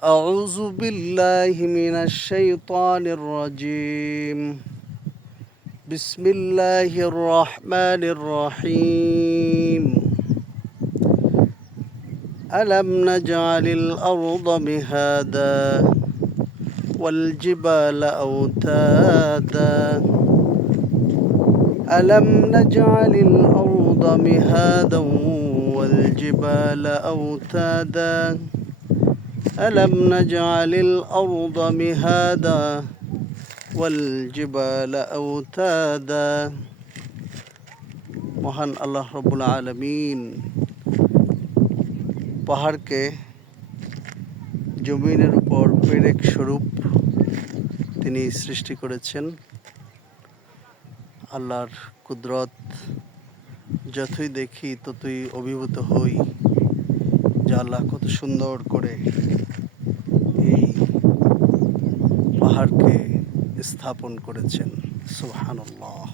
أعوذ بالله من الشيطان الرجيم. بسم الله الرحمن الرحيم. ألم نجعل الأرض مهادا والجبال أوتادا ألم نجعل الأرض مهادا والجبال أوتادا ألم نجعل الأرض مهادا والجبال أوتادا মহান আল্লাহ রব্বুল আলামিন পাহাড়কে জমিনের উপর পেরেক স্বরূপ তিনি সৃষ্টি করেছেন। আল্লাহর কুদরত যতই দেখি ততই অভিভূত হই যে আল্লাহ কত সুন্দর করে এই পাহাড়কে স্থাপন করেছেন। সুবহানাল্লাহ।